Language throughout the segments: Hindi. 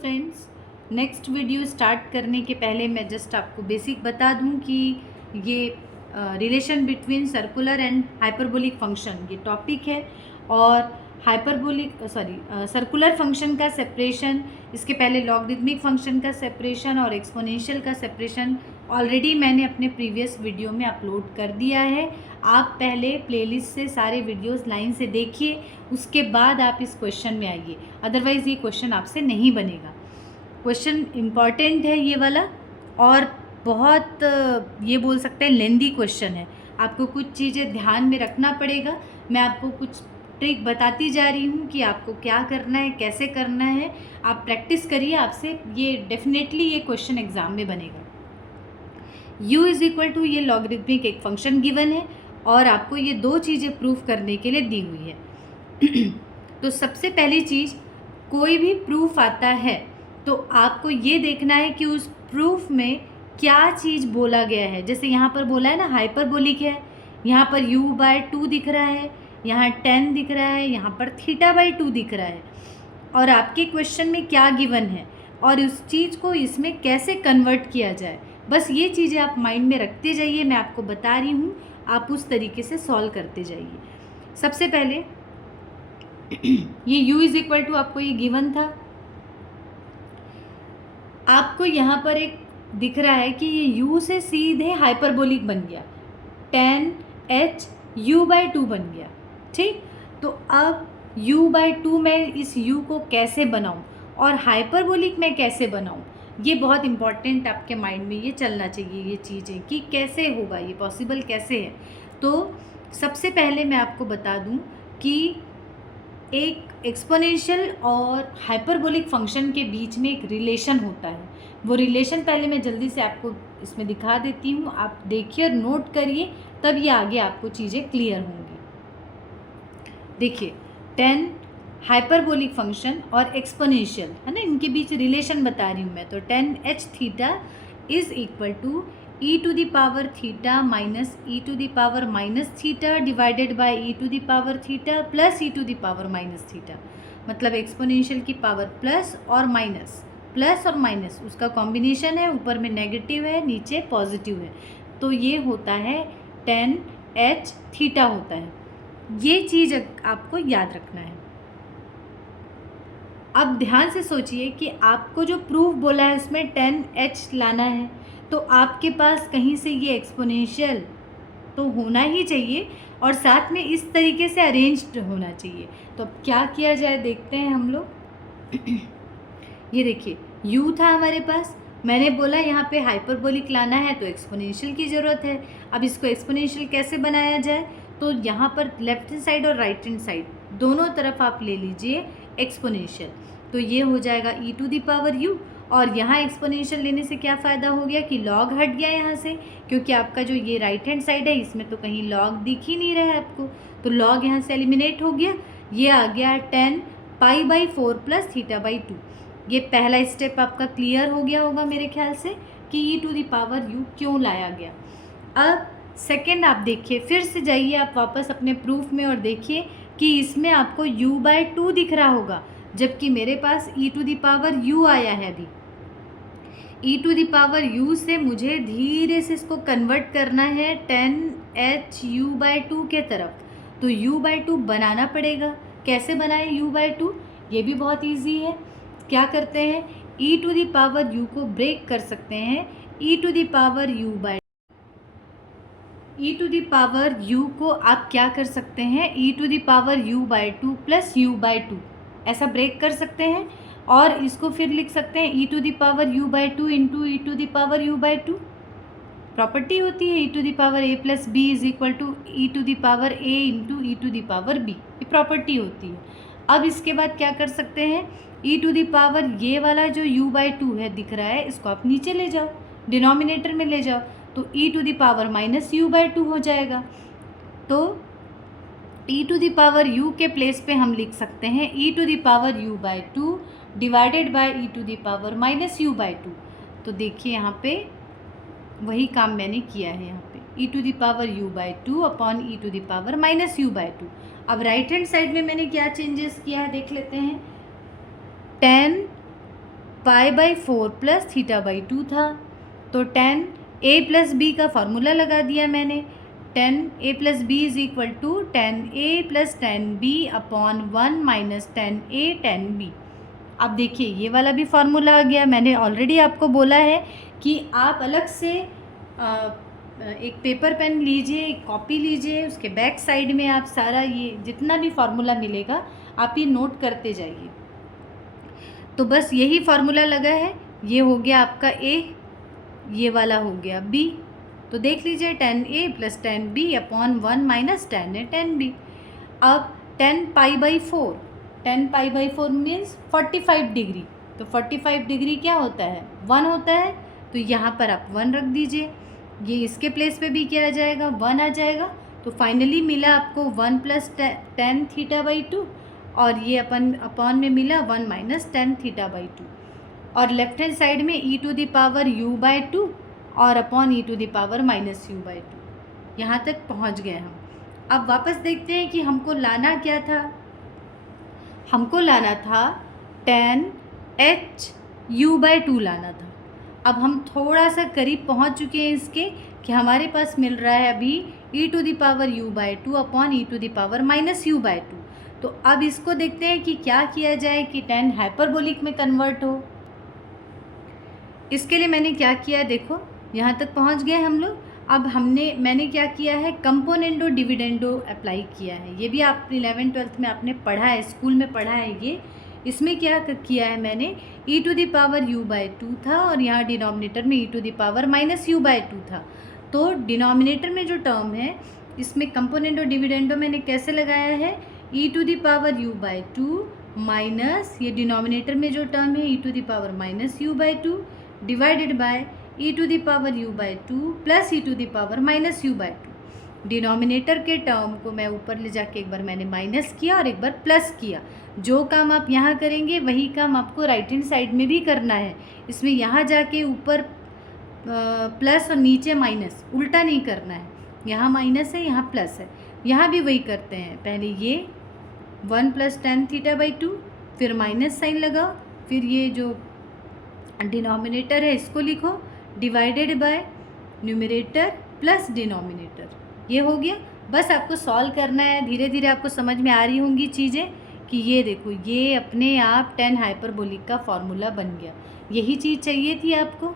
फ्रेंड्स, नेक्स्ट वीडियो स्टार्ट करने के पहले मैं जस्ट आपको बेसिक बता दूं कि ये relation between circular and hyperbolic function ये टॉपिक है। और सर्कुलर फंक्शन का सेपरेशन, इसके पहले लॉगरिथमिक फंक्शन का सेपरेशन और एक्सपोनेंशियल का सेपरेशन ऑलरेडी मैंने अपने प्रीवियस वीडियो में अपलोड कर दिया है। आप पहले प्लेलिस्ट से सारे वीडियोस लाइन से देखिए, उसके बाद आप इस क्वेश्चन में आइए, अदरवाइज़ ये क्वेश्चन आपसे नहीं बनेगा। क्वेश्चन इम्पॉर्टेंट है ये वाला, और बहुत ये बोल सकते हैं लेंदी क्वेश्चन है। आपको कुछ चीज़ें ध्यान में रखना पड़ेगा। मैं आपको कुछ ट्रिक बताती जा रही हूँ कि आपको क्या करना है, कैसे करना है। आप प्रैक्टिस करिए, आपसे ये डेफिनेटली ये क्वेश्चन एग्ज़ाम में बनेगा। u इज़ इक्वल टू ये लॉगरिथमिक एक फंक्शन गिवन है और आपको ये दो चीज़ें प्रूफ करने के लिए दी हुई है। तो सबसे पहली चीज़, कोई भी प्रूफ आता है तो आपको ये देखना है कि उस प्रूफ में क्या चीज़ बोला गया है। जैसे यहाँ पर बोला है ना हाइपरबोलिक है, यहाँ पर u/2 दिख रहा है, यहाँ 10 दिख रहा है, यहाँ पर θ/2 दिख रहा है, और आपके क्वेश्चन में क्या गिवन है और उस चीज़ को इसमें कैसे कन्वर्ट किया जाए, बस ये चीज़ें आप माइंड में रखते जाइए। मैं आपको बता रही हूँ, आप उस तरीके से सॉल्व करते जाइए। सबसे पहले ये u इज़ इक्वल टू आपको ये गिवन था, आपको यहाँ पर एक दिख रहा है कि ये u से सीधे हाइपरबोलिक बन गया, 10h u/2 बन गया। ठीक, तो अब u/2 मैं इस u को कैसे बनाऊँ और हाइपरबोलिक में कैसे बनाऊँ, ये बहुत इम्पॉर्टेंट आपके माइंड में ये चलना चाहिए, ये चीज़ें कि कैसे होगा, ये पॉसिबल कैसे है। तो सबसे पहले मैं आपको बता दूं कि एक एक्सपोनेंशियल और हाइपरबोलिक फंक्शन के बीच में एक रिलेशन होता है। वो रिलेशन पहले मैं जल्दी से आपको इसमें दिखा देती हूँ, आप देखिए और नोट करिए, तब ये आगे आपको चीज़ें क्लियर होंगी। देखिए, 10 हाइपरबोलिक फंक्शन और एक्सपोनेंशियल है ना, इनके बीच रिलेशन बता रही हूँ मैं। तो 10h theta is equal to e to the power theta minus e to the power minus theta divided by e to the power theta plus e to the power minus theta. मतलब एक्सपोनेंशियल की पावर प्लस और माइनस उसका कॉम्बिनेशन है, ऊपर में नेगेटिव है, नीचे पॉजिटिव है, तो ये होता है 10h थीटा होता है। ये चीज़ आपको याद रखना है। अब ध्यान से सोचिए कि आपको जो प्रूफ बोला है उसमें 10h लाना है, तो आपके पास कहीं से ये एक्सपोनेंशियल तो होना ही चाहिए और साथ में इस तरीके से अरेंज्ड होना चाहिए। तो अब क्या किया जाए देखते हैं हम लोग। ये देखिए, u था हमारे पास, मैंने बोला यहाँ पे हाइपरबोलिक लाना है तो एक्सपोनेंशियल की ज़रूरत है। अब इसको एक्सपोनेंशियल कैसे बनाया जाए, तो यहाँ पर लेफ्ट हैंड साइड और राइट हैंड साइड दोनों तरफ आप ले लीजिए एक्सपोनेंशियल, तो ये हो जाएगा e to the power u। और यहाँ एक्सपोनेंशियल लेने से क्या फ़ायदा हो गया कि लॉग हट गया यहाँ से, क्योंकि आपका जो ये राइट हैंड साइड है इसमें तो कहीं लॉग दिख ही नहीं रहा है आपको, तो लॉग यहाँ से एलिमिनेट हो गया। ये आ गया 10π/4 प्लस θ/2। ये पहला स्टेप आपका क्लियर हो गया होगा मेरे ख्याल से कि e to the power u क्यों लाया गया। अब सेकेंड आप देखिए, फिर से जाइए आप वापस अपने प्रूफ में और देखिए कि इसमें आपको u/2 दिख रहा होगा, जबकि मेरे पास e to the power u आया है। अभी e to the power u से मुझे धीरे से इसको कन्वर्ट करना है 10h u/2 के तरफ, तो u/2 बनाना पड़ेगा। कैसे बनाएं u/2, ये भी बहुत इजी है। क्या करते हैं, e to the power u को ब्रेक कर सकते हैं, e to the power u को आप क्या कर सकते हैं, e to the power u/2 plus u/2 ऐसा ब्रेक कर सकते हैं, और इसको फिर लिख सकते हैं e to the power u/2 into e to the power u/2। Property होती है e to the power a plus b is equal to e to the power a into e to the power b, ये प्रॉपर्टी होती है। अब इसके बाद क्या कर सकते हैं, e टू द पावर ये वाला जो u/2 है दिख रहा है, इसको आप नीचे ले जाओ, डिनोमिनेटर में ले जाओ, तो e to the power minus u/2 हो जाएगा। तो e to the power u के प्लेस पे हम लिख सकते हैं e to the power u/2 divided by e to the power minus u/2। तो देखिए यहाँ पे वही काम मैंने किया है, यहाँ पे e to the power u/2 upon e to the power minus u/2। अब राइट हैंड साइड में मैंने क्या चेंजेस किया है देख लेते हैं। π/4 प्लस θ/2 था। तो tan a प्लस b का फॉर्मूला लगा दिया मैंने। tan a plus B is equal to tan a plus tan b upon 1 minus tan a tan b। अब देखिए ये वाला भी फार्मूला आ गया। मैंने ऑलरेडी आपको बोला है कि आप अलग से एक पेपर पेन लीजिए, एक कॉपी लीजिए, उसके बैक साइड में आप सारा ये जितना भी फार्मूला मिलेगा आप ये नोट करते जाइए। तो बस यही फार्मूला लगा है। ये हो गया आपका ए, ये वाला हो गया बी। तो देख लीजिए tan a plus tan b upon 1 minus tan a tan b। अब tan π/4 मीन्स 45 डिग्री। तो 45 डिग्री क्या होता है? 1 होता है। तो यहाँ पर आप 1 रख दीजिए। ये इसके प्लेस पे भी क्या आ जाएगा? 1 आ जाएगा। तो फाइनली मिला आपको 1 प्लस tan θ/2 और ये अपॉन में मिला 1 माइनस tan θ/2। और लेफ्ट हैंड साइड में e⁻u/2 और अपॉन e⁻−u/2। यहाँ तक पहुँच गए हम। अब वापस देखते हैं कि हमको लाना क्या था। हमको लाना था tan h/u/2 लाना था। अब हम थोड़ा सा करीब पहुँच चुके हैं इसके कि हमारे पास मिल रहा है अभी e⁻u/2 अपॉन e⁻−u/2। तो अब इसको देखते हैं कि क्या किया जाए कि tan हाइपरबोलिक में कन्वर्ट हो। इसके लिए मैंने क्या किया, देखो यहाँ तक पहुँच गए हम लोग। अब मैंने क्या किया है, कंपोनेंडो डिविडेंडो अप्लाई किया है। ये भी आप 11th-12th में आपने पढ़ा है, स्कूल में पढ़ा है ये। इसमें क्या किया है मैंने, e⁻u/2 था और यहाँ डिनोमिनेटर में e⁻−u/2 था। तो डिनोमिनेटर में जो टर्म है इसमें कंपोनेंडो डिविडेंडो मैंने कैसे लगाया है, e⁻u/2 माइनस ये डिनोमिनेटर में जो टर्म है e⁻−u/2 divided by e⁻u/2 plus e⁻−u/2। Denominator के टर्म को मैं ऊपर ले जाके एक बार मैंने माइनस किया और एक बार प्लस किया। जो काम आप यहाँ करेंगे वही काम आपको राइट हैंड साइड में भी करना है। इसमें यहाँ जाके ऊपर प्लस और नीचे माइनस, उल्टा नहीं करना है। यहाँ माइनस है, यहाँ प्लस है। यहाँ भी वही करते हैं। पहले ये 1 प्लस tan θ/2, फिर माइनस साइन लगाओ, फिर ये जो डिनोमिनेटर है इसको लिखो divided by numerator plus denominator. ये हो गया। बस आपको सॉल्व करना है। धीरे धीरे आपको समझ में आ रही होंगी चीज़ें कि ये देखो ये अपने आप tan हाइपरबोलिक का फॉर्मूला बन गया। यही चीज़ चाहिए थी आपको,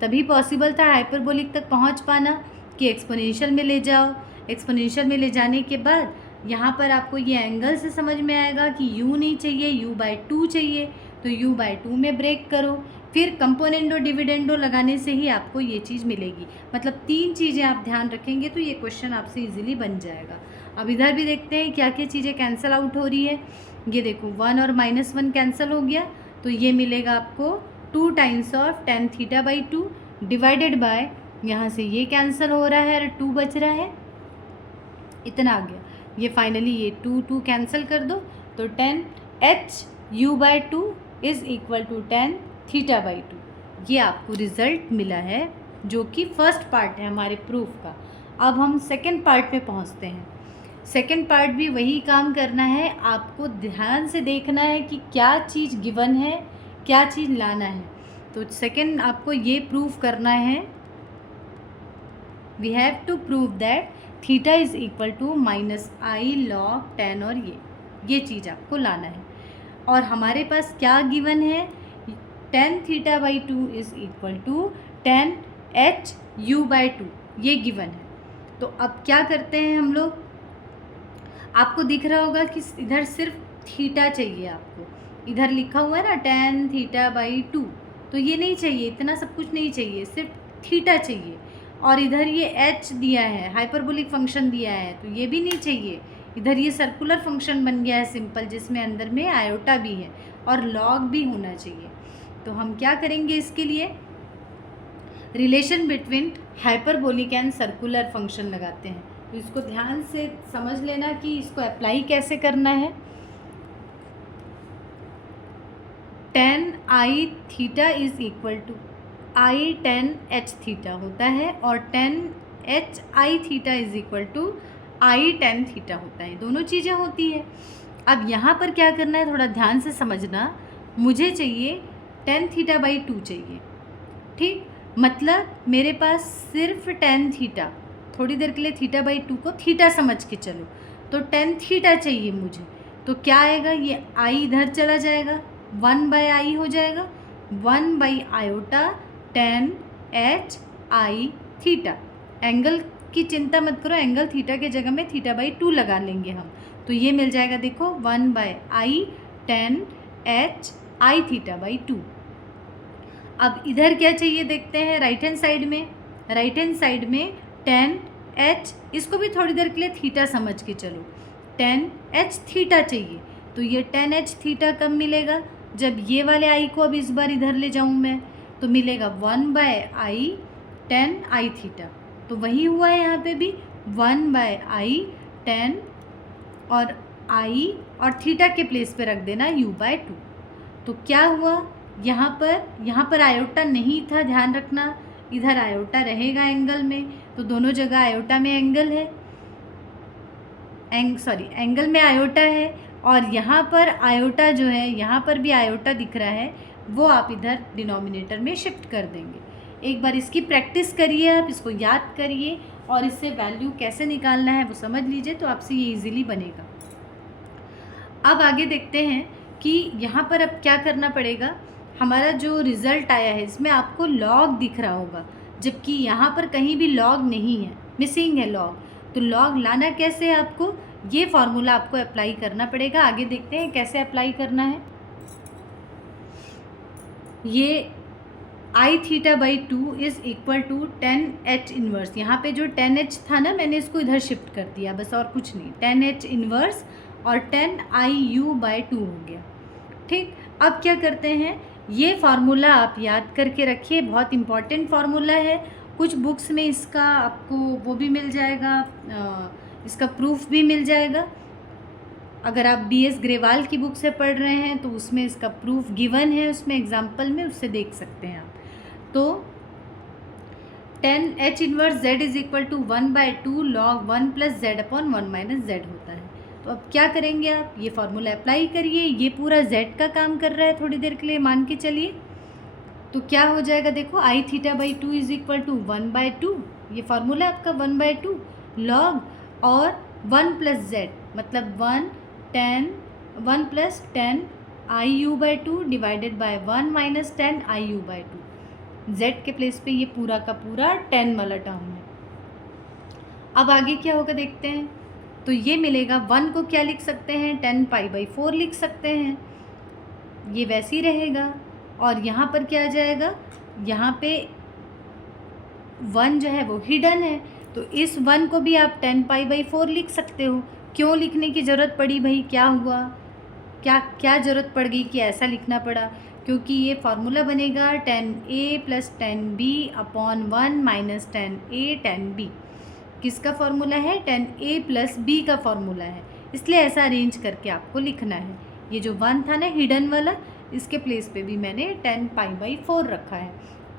तभी पॉसिबल था हाइपरबोलिक तक पहुंच पाना कि एक्सपोनेंशियल में ले जाओ। एक्सपोनेंशियल में ले जाने के बाद यहाँ पर आपको ये एंगल से समझ में आएगा कि u नहीं चाहिए, u/2 चाहिए। तो u/2 में ब्रेक करो, फिर कंपोनेंडो डिविडेंडो लगाने से ही आपको ये चीज़ मिलेगी। मतलब 3 चीज़ें आप ध्यान रखेंगे तो ये क्वेश्चन आपसे इजीली बन जाएगा। अब इधर भी देखते हैं क्या क्या चीज़ें कैंसिल आउट हो रही है। ये देखो 1 और -1 कैंसिल हो गया। तो ये मिलेगा आपको 2 times of tan θ/2 divided by, यहाँ से ये कैंसिल हो रहा है और 2 बच रहा है, इतना आ गया। ये फाइनली ये 2 कैंसिल कर दो। तो tan h/u/2 is equal to tan θ/2। ये आपको रिज़ल्ट मिला है जो कि फर्स्ट पार्ट है हमारे प्रूफ का। अब हम सेकंड पार्ट पे पहुंचते हैं। सेकंड पार्ट भी वही काम करना है। आपको ध्यान से देखना है कि क्या चीज़ गिवन है, क्या चीज़ लाना है। तो सेकंड आपको ये प्रूफ करना है, we have to prove that theta is equal to -i log tan, और ये चीज़ आपको लाना है। और हमारे पास क्या गिवन है, tan θ/2 is equal to tan h/u/2, ये गिवन है। तो अब क्या करते हैं हम लोग, आपको दिख रहा होगा कि इधर सिर्फ थीटा चाहिए आपको। इधर लिखा हुआ है ना tan θ/2, तो ये नहीं चाहिए, इतना सब कुछ नहीं चाहिए, सिर्फ थीटा चाहिए। और इधर ये h दिया है, हाइपरबोलिक फंक्शन दिया है, तो ये भी नहीं चाहिए। इधर ये सर्कुलर फंक्शन बन गया है सिंपल, जिसमें अंदर में आयोटा भी है और लॉग भी होना चाहिए। तो हम क्या करेंगे इसके लिए, relation between hyperbolic and circular function लगाते हैं। तो इसको ध्यान से समझ लेना कि इसको अप्लाई कैसे करना है। tan i theta is equal to i tan h theta होता है और tan h i theta is equal to i tan theta होता है। दोनों चीज़ें होती है। अब यहाँ पर क्या करना है, थोड़ा ध्यान से समझना। मुझे चाहिए टेन थीटा बाई टू चाहिए। ठीक, मतलब मेरे पास सिर्फ टेन थीटा, थोड़ी देर के लिए थीटा बाई टू को थीटा समझ के चलो, तो टेन थीटा चाहिए मुझे। तो क्या आएगा, ये आई इधर चला जाएगा, वन बाई आई हो जाएगा, one by iota ten H I theta. Angle की चिंता मत करो, एंगल थीटा के जगह में थीटा बाई टू लगा लेंगे हम। तो ये मिल जाएगा, देखो one by I ten H I theta by to. अब इधर क्या चाहिए देखते हैं, राइट हैंड साइड में, राइट हैंड साइड में टेन एच, इसको भी थोड़ी देर के लिए थीटा समझ के चलो, टेन एच थीटा चाहिए। तो ये टेन एच थीटा कब मिलेगा, जब ये वाले आई को अब इस बार इधर ले जाऊँ मैं, तो मिलेगा one by I ten I theta. तो वही हुआ है यहाँ पे भी, वन बाय आई टेन और आई और थीटा के प्लेस पे रख देना u बाय टू। तो क्या हुआ, यहाँ पर आयोटा नहीं था, ध्यान रखना, इधर आयोटा रहेगा एंगल में, तो दोनों जगह आयोटा में एंगल है, एंगल में आयोटा है, और यहाँ पर आयोटा जो है, यहाँ पर भी आयोटा दिख रहा है, वो आप इधर डिनोमिनेटर में शिफ्ट कर देंगे। एक बार इसकी प्रैक्टिस करिए, आप इसको याद करिए और इससे वैल्यू कैसे निकालना है वो समझ लीजिए, तो आपसे ये इजीली बनेगा। अब आगे देखते हैं कि यहाँ पर अब क्या करना पड़ेगा। हमारा जो रिज़ल्ट आया है इसमें आपको लॉग दिख रहा होगा, जबकि यहाँ पर कहीं भी लॉग नहीं है, मिसिंग है लॉग। तो लॉग लाना कैसे है, आपको ये फॉर्मूला आपको अप्लाई करना पड़ेगा। आगे देखते हैं कैसे अप्लाई करना है। ये I theta by two is equal to tan H inverse, यहाँ पे जो टेन एच था ना, मैंने इसको इधर शिफ्ट कर दिया बस, और कुछ नहीं, टेन एच इन्वर्स और ten I U by to हो गया। ठीक, अब क्या करते हैं, ये फार्मूला आप याद करके रखिए, बहुत इम्पॉर्टेंट फार्मूला है। कुछ बुक्स में इसका आपको वो भी मिल जाएगा, इसका प्रूफ भी मिल जाएगा। अगर आप BS ग्रेवाल की बुक से पढ़ रहे हैं तो उसमें इसका प्रूफ गिवन है, उसमें एग्जाम्पल में, उससे देख सकते हैं आप। तो tan H inverse z is equal to one by two log one plus Z upon one minus Z होता है। तो अब क्या करेंगे आप, ये फार्मूला अप्लाई करिए, ये पूरा z का काम कर रहा है थोड़ी देर के लिए, मान के चलिए। तो क्या हो जाएगा, देखो I theta by two is equal to one by two, ये फार्मूला आपका वन बाई टू लॉग और वन प्लस जेड, मतलब one plus tan I U by two divided by one minus tan I U by two. z के प्लेस पे ये पूरा का पूरा 10 वाला टर्म है। अब आगे क्या होगा देखते हैं। तो ये मिलेगा, 1 को क्या लिख सकते हैं, 10 पाई बाई 4 लिख सकते हैं, ये वैसे ही रहेगा। और यहाँ पर क्या आ जाएगा, यहाँ पे 1 जो है वो हिडन है, तो इस 1 को भी आप 10 पाई बाई 4 लिख सकते हो। क्यों लिखने की ज़रूरत पड़ी भाई, क्या हुआ, क्या ज़रूरत पड़ गई कि ऐसा लिखना पड़ा, क्योंकि ये फार्मूला बनेगा 10a plus 10b upon 1 minus 10a 10b। किसका फार्मूला है, 10a प्लस b का फार्मूला है, इसलिए ऐसा अरेंज करके आपको लिखना है। ये जो 1 था ना हिडन वाला, इसके प्लेस पे भी मैंने 10 पाई बाई 4 रखा है।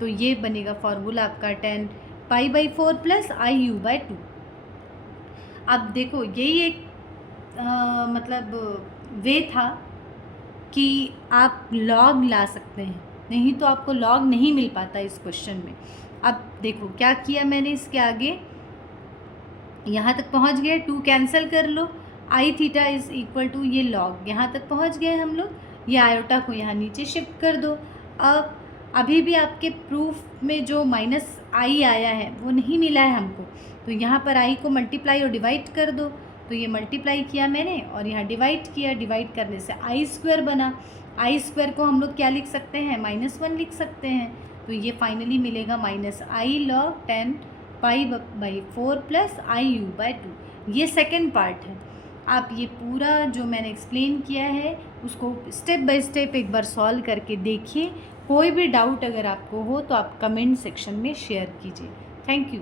तो ये बनेगा फार्मूला आपका 10 pi by 4 plus I U by 2। अब देखो यही एक मतलब वे था कि आप लॉग ला सकते हैं, नहीं तो आपको लॉग नहीं मिल पाता इस क्वेश्चन में। अब देखो क्या किया मैंने, इसके आगे यहाँ तक पहुँच गए, 2 कैंसिल कर लो, आई थीटा इज़ इक्वल टू ये लॉग, यहाँ तक पहुँच गए हम लोग। ये आयोटा को यहाँ नीचे शिफ्ट कर दो। अब अभी भी आपके प्रूफ में जो माइनस आई आया है वो नहीं मिला है हमको, तो यहाँ पर आई को मल्टीप्लाई और डिवाइड कर दो। तो ये मल्टीप्लाई किया मैंने और यहाँ डिवाइड किया, डिवाइड करने से आई स्क्वायर बना। आई स्क्वायर को हम लोग क्या लिख सकते हैं, -1 लिख सकते हैं। तो ये फाइनली मिलेगा minus I log 10 pi by 4 plus I U by 2। ये सेकेंड पार्ट है। आप ये पूरा जो मैंने एक्सप्लेन किया है उसको स्टेप बाय स्टेप एक बार सॉल्व करके देखिए। कोई भी डाउट अगर आपको हो तो आप कमेंट सेक्शन में शेयर कीजिए। Thank you.